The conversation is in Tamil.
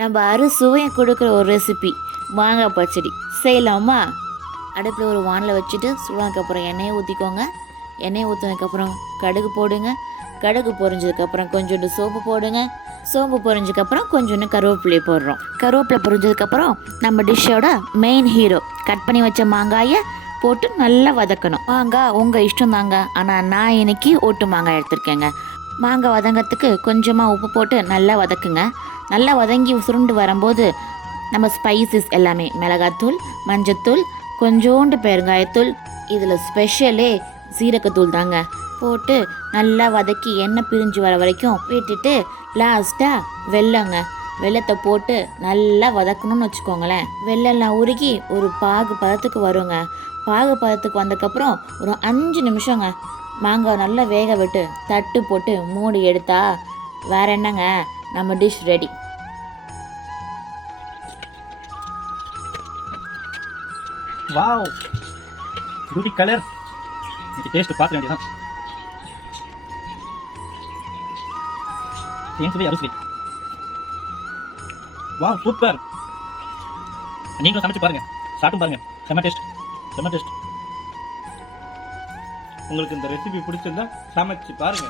நம்ம அறுசுவையை கொடுக்குற ஒரு ரெசிபி மாங்காய் பச்சடி செய்யலாமா? அடுப்பில் ஒரு வானில் வச்சுட்டு சூடானதுக்கப்புறம் எண்ணெயை ஊற்றிக்கோங்க. எண்ணெயை ஊற்றினதுக்கப்புறம் கடுகு போடுங்க. கடுகு பொரிஞ்சதுக்கப்புறம் கொஞ்சோண்டு சோம்பு போடுங்க. சோம்பு பொரிஞ்சதுக்கப்புறம் கொஞ்சோண்டு கருவேப்பிலையை போடுறோம். கருவேப்பிலை பொரிஞ்சதுக்கப்புறம் நம்ம டிஷ்ஷோட மெயின் ஹீரோ கட் பண்ணி வச்ச மாங்காயை போட்டு நல்லா வதக்கணும். மாங்காய் உங்கள் இஷ்டம் தாங்க, ஆனால் நான் இன்னைக்கு ஓட்டு மாங்காய் எடுத்திருக்கேங்க. மாங்காய் வதங்கிறதுக்கு கொஞ்சமாக உப்பு போட்டு நல்லா வதக்குங்க. நல்லா வதங்கி சுருண்டு வரும்போது நம்ம ஸ்பைசஸ் எல்லாமே மிளகாத்தூள், மஞ்சத்தூள், கொஞ்சோண்டு பெருங்காயத்தூள், இதில் ஸ்பெஷலே சீரகத்தூள் தாங்க போட்டு நல்லா வதக்கி எண்ணெய் பிரிஞ்சு வர வரைக்கும் விட்டுட்டு லாஸ்ட்டாக வெல்லத்தை போட்டு நல்லா வதக்கணும்னு வச்சுக்கோங்களேன். வெள்ளெல்லாம் உருகி ஒரு பாகு பதத்துக்கு வருங்க. பாகு பதத்துக்கு வந்ததுக்கப்புறம் ஒரு 5 நிமிஷங்க மாங்காய் நல்லா வேக விட்டு தட்டு போட்டு மூடி எடுத்தா வேற என்னங்க, நம்ம dish ready. Wow, beauty colour. இது டேஸ்ட் பார்க்க வேண்டியதான். ஏன் சுவை அறுசுவை. Wow, super. நீங்களும் சமைச்சு பாருங்க, சாப்பிட்டு பாருங்க. செம்ம டேஸ்ட். உங்களுக்கு இந்த ரெசிபி பிடிச்சிருந்தா சமைச்சு பாருங்க.